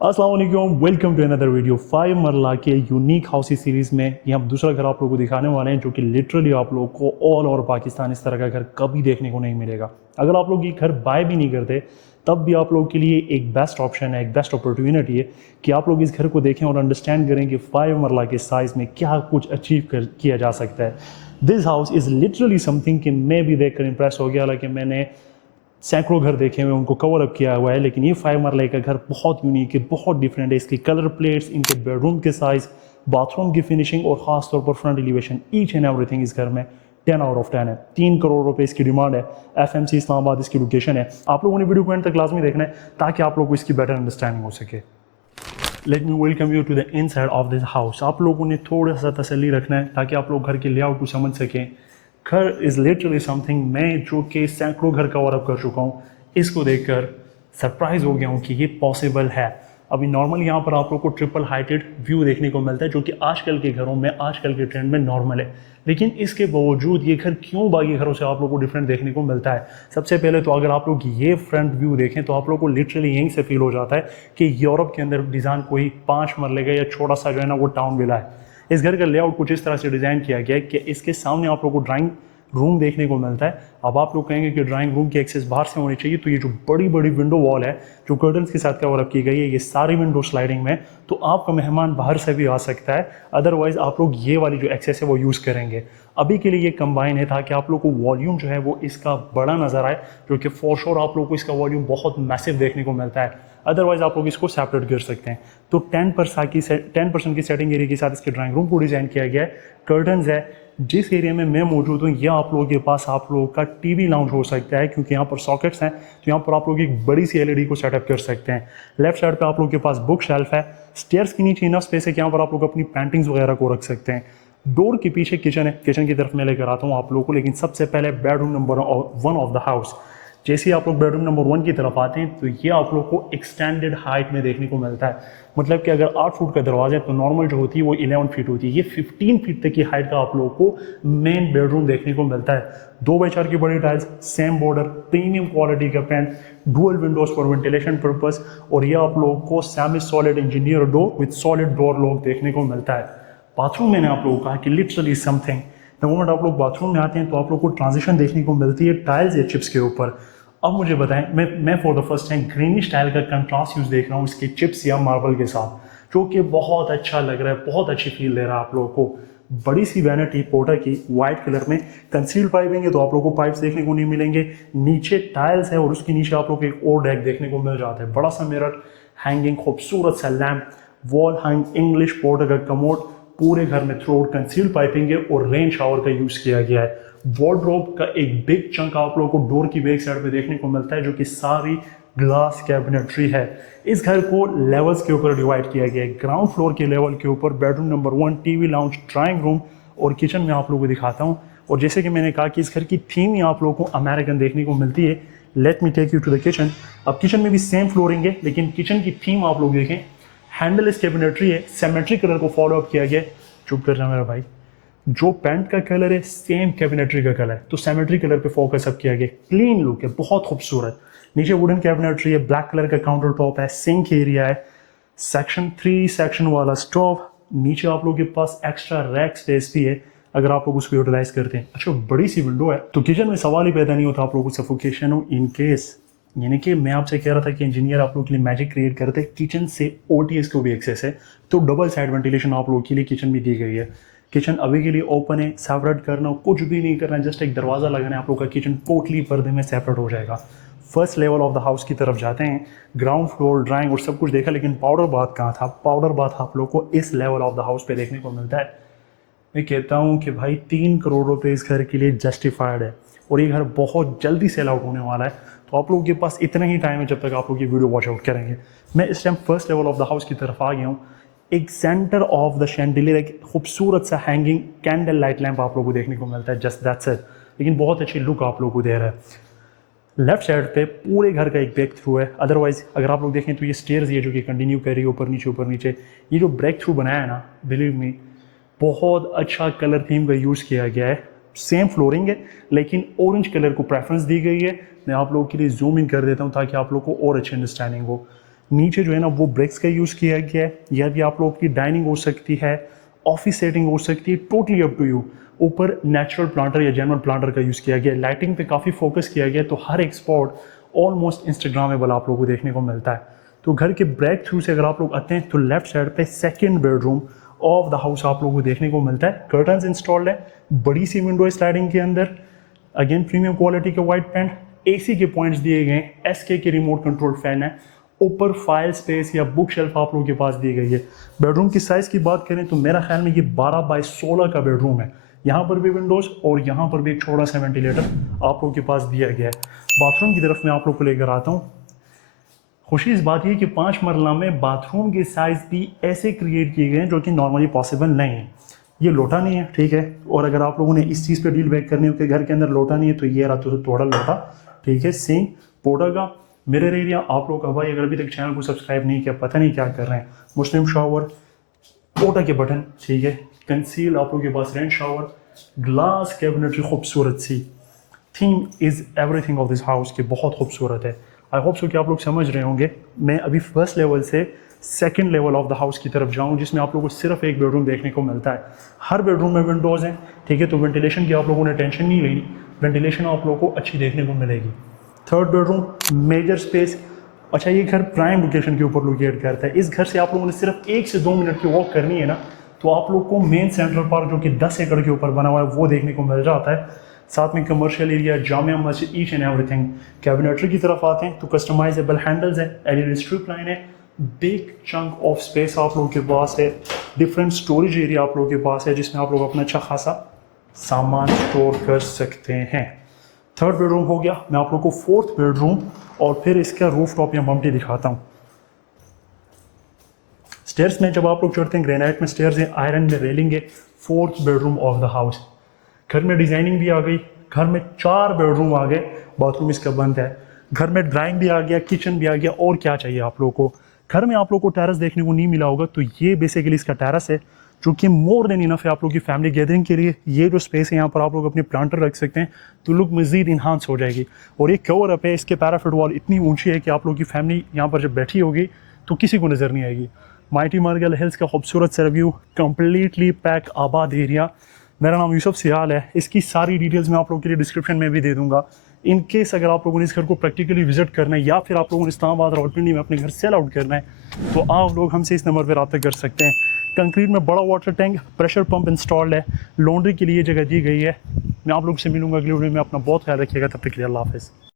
अस्सलाम वालेकुम, welcome to another video. 5 मरला के यूनिक हाउसेस सीरीज़ में ये हम दूसरा घर आप लोगों को दिखाने वाले हैं जो कि लिटरली आप लोगों को ऑल ओवर पाकिस्तान इस तरह का घर कभी देखने को नहीं मिलेगा। अगर आप लोग ये घर बाय भी नहीं करते तब भी आप लोगों के लिए एक बेस्ट ऑप्शन है, एक बेस्ट अपॉर्चुनिटी है कि आप लोग इस घर को देखें और अंडरस्टैंड करें कि 5 मरला के साइज़ में क्या कुछ अचीव किया जा सकता है। This house is literally something कि मैं भी देख कर इम्प्रेस हो गया। हालांकि मैंने सैकड़ों घर देखे हुए, उनको कवर अप किया हुआ है, लेकिन ये 5 मरले का घर बहुत यूनिक है, बहुत डिफरेंट है। इसके कलर प्लेट्स, इनके बेडरूम के साइज़, बाथरूम की फिनिशिंग और ख़ास तौर पर front elevation, each and everything इस घर में 10 आउट ऑफ 10 है। 3 करोड़ रुपए इसकी डिमांड है। FMC इस्लामाबाद इसकी लोकेशन है। आप लोगों ने वीडियो को एंड तक लाजमी देखना है ताकि आप लोगों को इसकी बेटर अंडरस्टैंडिंग हो सके। Let me welcome you to the inside of this house. आप लोगों ने थोड़ा सा तसल्ली रखना है ताकि आप लोग घर के लेआउट को समझ सकें। घर इज़ लिटरली समथिंग, मैं जो कि सैकड़ों घर कवर अप कर चुका हूँ, इसको देखकर सरप्राइज हो गया हूँ कि ये पॉसिबल है। अभी नॉर्मल यहाँ पर आप लोग को ट्रिपल हाइटेड व्यू देखने को मिलता है जो कि आजकल के घरों में, आजकल के ट्रेंड में नॉर्मल है। लेकिन इसके बावजूद ये घर क्यों बाकी घरों से आप लोग को डिफरेंट देखने को मिलता है? सबसे पहले तो अगर आप लोग ये फ्रंट व्यू देखें तो आप लोग को लिटरली यहीं से फील हो जाता है कि यूरोप के अंदर डिज़ाइन कोई 5 मरले का या छोटा सा जो है ना वो टाउन विला है। इस घर का लेआउट कुछ इस तरह से डिज़ाइन किया गया है कि इसके सामने आप लोग को ड्राइंग रूम देखने को मिलता है। अब आप लोग कहेंगे कि ड्राइंग रूम की एक्सेस बाहर से होनी चाहिए, तो ये जो बड़ी बड़ी विंडो वॉल है जो कर्टन्स के साथ कवर अप की गई है, ये सारी विंडो स्लाइडिंग में, तो आपका मेहमान बाहर से भी आ सकता है। अदरवाइज आप लोग ये वाली जो एक्सेस है वो यूज़ करेंगे। अभी के लिए ये कंबाइन है ताकि आप लोग को वॉल्यूम जो है वो इसका बड़ा नज़र आए, जो कि फॉर श्योर आप लोग को इसका वॉल्यूम बहुत मैसिव देखने को मिलता है। अदरवाइज आप लोग इसको सेपरेट कर सकते हैं। तो 10% की सेटिंग एरिया के साथ इसके ड्राइंग रूम को डिज़ाइन किया गया है। कर्टन्स है। जिस एरिया में मैं मौजूद हूँ, यह आप लोगों के पास आप लोगों का टीवी लाउंज हो सकता है, क्योंकि यहाँ पर सॉकेट्स हैं, तो यहाँ पर आप लोग एक बड़ी सी LED को सेटअप कर सकते हैं। लेफ्ट साइड पे आप लोगों के पास बुक शेल्फ है। स्टेयर्स के नीचे इनफ स्पेस है कि यहाँ पर आप लोग अपनी पेंटिंग्स वगैरह को रख सकते हैं। डोर के पीछे किचन है। किचन की तरफ मैं लेकर आता हूँ आप लोगों को, लेकिन सबसे पहले bedroom number 1 of the house. जैसे ही आप लोग बेडरूम नंबर 1 की तरफ आते हैं तो ये आप लोग को एक्सटेंडेड हाइट में देखने को मिलता है। मतलब कि अगर 8 फुट का दरवाजा है तो नॉर्मल जो होती है वो 11 फीट होती है। ये 15 फीट तक की हाइट का आप लोगों को मेन बेडरूम देखने को मिलता है। 2x4 की बड़ी tiles, same border, premium quality का paint, dual windows for ventilation purpose, और ये आप लोगों को semi solid engineer door with solid door lock देखने को मिलता है। बाथरूम मैंने आप लोगों को कहा कि लिटरली समथिंग। द मोमेंट आप लोग बाथरूम में आते हैं तो आप लोग को ट्रांजिशन देखने को मिलती है टाइल्स या चिप्स के ऊपर। अब मुझे बताएं, मैं for the first time greeny style का कंट्रास्ट यूज देख रहा हूँ इसके चिप्स या मार्बल के साथ, जो कि बहुत अच्छा लग रहा है, बहुत अच्छी फील दे रहा है आप लोगों को। बड़ी सी वैनिटी पोर्टर की वाइट कलर में, कंसील्ड पाइपिंग है तो आप लोगों को पाइप्स देखने को नहीं मिलेंगे। नीचे टाइल्स है और उसके नीचे आप लोग को एक और डेक देखने को मिल जाता है। बड़ा सा मिरर, हैंगिंग खूबसूरत सा lamp, wall hang English porter का कमोड, पूरे घर में थ्रू आउट कंसील्ड पाइपिंग है और रेन शावर का यूज किया गया है। वार्डरोब का एक बिग चंक आप लोगों को डोर की बैक साइड पे देखने को मिलता है, जो कि सारी ग्लास कैबिनेटरी है। इस घर को लेवल्स के ऊपर डिवाइड किया गया है। ग्राउंड फ्लोर के लेवल के ऊपर bedroom number 1, TV lounge, drawing room और किचन में आप लोगों को दिखाता हूँ। और जैसे कि मैंने कहा कि इस घर की थीम ही आप लोगों को अमेरिकन देखने को मिलती है। Let me take you to the kitchen. अब किचन में भी सेम फ्लोरिंग है, लेकिन किचन की थीम आप लोग देखें, हैंडलेस कैबिनेटरी है, सिमेट्री कलर को फॉलो अप किया गया। चुप कर रहा मेरा भाई। जो पेंट का कलर है सेम कैबिनेटरी का कलर है, तो सिमेट्री कलर पे फोकस अप किया गया। क्लीन लुक है, बहुत खूबसूरत। नीचे वुडन कैबिनेटरी है, ब्लैक कलर का काउंटर टॉप है, सिंक एरिया है, सेक्शन 3 सेक्शन वाला स्टोव। नीचे आप लोगों के पास एक्स्ट्रा रैक स्पेस भी है अगर आप लोग उसको यूटिलाइज करते हैं। अच्छा, बड़ी सी विंडो है, तो किचन में सवाल ही पैदा नहीं होता आप लोगों को सफोकेशन हो इन केस। यानी कि मैं आपसे कह रहा था कि इंजीनियर आप लोगों के लिए मैजिक क्रिएट करते हैं। किचन से OTS को भी एक्सेस है, तो डबल साइड वेंटिलेशन आप लोगों के लिए किचन में दी गई है। किचन अभी के लिए ओपन है, सेपरेट करना कुछ भी नहीं करना, जस्ट एक दरवाज़ा लगाना है, आप लोग का किचन टोटली पर्दे में सेपरेट हो जाएगा। First level of the house की तरफ जाते हैं। ग्राउंड फ्लोर, ड्राइंग और सब कुछ देखा, लेकिन पाउडर बाथ कहाँ था? पाउडर बाथ आप लोग को इस लेवल ऑफ द हाउस पे देखने को मिलता है। मैं कहता हूँ कि भाई 3 करोड़ रुपए इस घर के लिए जस्टिफाइड है, और ये घर बहुत जल्दी सेल आउट होने वाला है। तो आप लोगों के पास इतना ही टाइम है जब तक आप लोग ये वीडियो वॉच आउट करेंगे। मैं इस time first level of the house की तरफ आ गया हूँ। एक सेंटर ऑफ द शैंडिलियर, एक खूबसूरत सा हैंगिंग कैंडल लाइट लैंप आप लोगों को देखने को मिलता है, जस्ट दैट्स इट। लेकिन बहुत अच्छी लुक आप लोगों को दे रहा है। लेफ्ट साइड पे पूरे घर का एक ब्रेक थ्रू है। अदरवाइज अगर आप लोग देखें तो ये स्टेयर्स ये जो कि कंटिन्यू कर रही है ऊपर नीचे। ये जो ब्रेक थ्रू बनाया है ना, बिलीव मी, बहुत अच्छा कलर थीम का यूज़ किया गया है। सेम फ्लोरिंग है, लेकिन ऑरेंज कलर को प्रेफरेंस दी गई है। मैं आप लोगों के लिए जूम इन कर देता हूँ ताकि आप लोग को और अच्छी अंडरस्टैंडिंग हो। नीचे जो है ना वो ब्रिक्स का यूज़ किया गया है। यह भी आप लोगों की डाइनिंग हो सकती है, ऑफिस सेटिंग हो सकती है, टोटली अप टू यू। ऊपर नेचुरल प्लांटर या जेन्युइन प्लांटर का यूज़ किया गया है। लाइटिंग पे काफ़ी फोकस किया गया है, तो हर एक स्पॉट ऑलमोस्ट इंस्टाग्रामेबल आप लोगों को देखने को मिलता है। तो घर के ब्रेक थ्रू से अगर आप लोग आते हैं तो लेफ्ट साइड पे second bedroom of the house आप लोगों को देखने को मिलता है। कर्टन्स इंस्टॉल्ड है, बड़ी सी विंडो स्लाइडिंग के अंदर, अगेन प्रीमियम क्वालिटी के वाइट पेंट, एसी के पॉइंट्स दिए गए हैं, एसके के रिमोट कंट्रोल फैन है। ऊपर फाइल स्पेस या बुक शेल्फ आप लोगों के पास दी गई है। बेडरूम की साइज़ की बात करें तो मेरा ख्याल में ये 12 बाई 16 का बेडरूम है। यहाँ पर भी विंडोज़ और यहाँ पर भी एक छोटा सा वेंटिलेटर आप लोगों के पास दिया गया है। बाथरूम की तरफ मैं आप लोग को लेकर आता हूँ। खुशी इस बात ये कि 5 मरला में बाथरूम के साइज़ भी ऐसे क्रिएट किए गए हैं जो कि नॉर्मली पॉसिबल नहीं है। ये लोटा नहीं है, ठीक है। और अगर आप लोगों ने इस चीज़ पे डील बैक करनी हो कि घर के अंदर लोटा नहीं है, तो ये रहा तो थोड़ा लोटा, ठीक है। Sink, पोर्टा, mirror area. आप लोग का भाई अगर अभी तक चैनल को सब्सक्राइब नहीं किया, पता नहीं क्या कर रहे हैं। मुस्लिम शावर, पोर्टा के बटन, ठीक है। कंसील आप लोगों के पास रेन शावर, ग्लास कैबिनेटरी खूबसूरत सी। Theme is everything of this house की बहुत खूबसूरत है। आई होप सो कि आप लोग समझ रहे होंगे। मैं अभी फर्स्ट लेवल से second level of the house की तरफ जाऊं, जिसमें आप लोगों को सिर्फ एक बेडरूम देखने को मिलता है। हर बेडरूम में विंडोज़ हैं, ठीक है। तो वेंटिलेशन की आप लोगों ने टेंशन नहीं लेनी, वेंटिलेशन आप लोगों को अच्छी देखने को मिलेगी। Third bedroom major space. अच्छा, ये घर प्राइम लोकेशन के ऊपर लोकेट करता है। इस घर से आप लोगों ने सिर्फ 1 से 2 मिनट की वॉक करनी है ना, तो आप लोग को मेन सेंट्रल पार्क जो कि 10 एकड़ के ऊपर बना हुआ है वो देखने को मिल जाता है। साथ में commercial area, Jamia Masjid, each and everything. Cabinetry की तरफ आते हैं तो कस्टमाइजेबल हैंडल्स है, एलईडी स्ट्रिप लाइन है, बिग चंक ऑफ स्पेस आप लोगों के पास है। डिफरेंट स्टोरेज एरिया आप लोगों के पास है, जिसमें आप लोग अपना अच्छा खासा सामान स्टोर कर सकते हैं। थर्ड बेडरूम हो गया। मैं आप लोग को फोर्थ बेडरूम और फिर इसका रूफ टॉप या मम्टी दिखाता हूँ। स्टेयर्स में जब आप लोग चढ़ते हैं, ग्रेनाइट में स्टेयर्स है, आयरन में रेलिंग है। Fourth bedroom of the house. घर में डिजाइनिंग भी आ गई, घर में 4 बेडरूम आ गए, बाथरूम इसका बंद है। घर में ड्राइंग भी आ गया, किचन भी आ गया, और क्या चाहिए आप लोगों को। घर में आप लोग को टेरेस देखने को नहीं मिला होगा, तो ये बेसिकली इसका टेरेस है, जो कि मोर देन इनफ है आप लोग की फैमिली गैदरिंग के लिए। ये जो स्पेस है यहाँ पर आप लोग अपने प्लांटर रख सकते हैं, तो लुक मज़ीद इन्हांस हो जाएगी। और ये कवर अप है, इसके पैराफिट वॉल इतनी ऊंची है कि आप लोग की फैमिली यहाँ पर जब बैठी होगी तो किसी को नज़र नहीं आएगी। माइटी मार्गल हिल्स का खूबसूरत सा व्यू, कम्प्लीटली पैक आबाद एरिया। मेरा नाम यूसुफ सियाल है। इसकी सारी डिटेल्स मैं आप लोगों के लिए डिस्क्रिप्शन में भी दे दूंगा। इन केस अगर आप लोगों ने इस घर को प्रैक्टिकली विजिट करना है, या फिर आप लोगों ने इस्लामाबाद रावलपिंडी में अपने घर सेल आउट करना है, तो आप लोग हमसे इस नंबर पर रब्ता कर सकते हैं। कंक्रीट में बड़ा water tank, pressure pump installed है, लॉन्ड्री के लिए जगह दी गई है। मैं आप लोग से मिलूंगा अगले वीडियो में। अपना बहुत ख्याल रखिएगा, तब तक के लिए अल्लाह हाफ़िज़।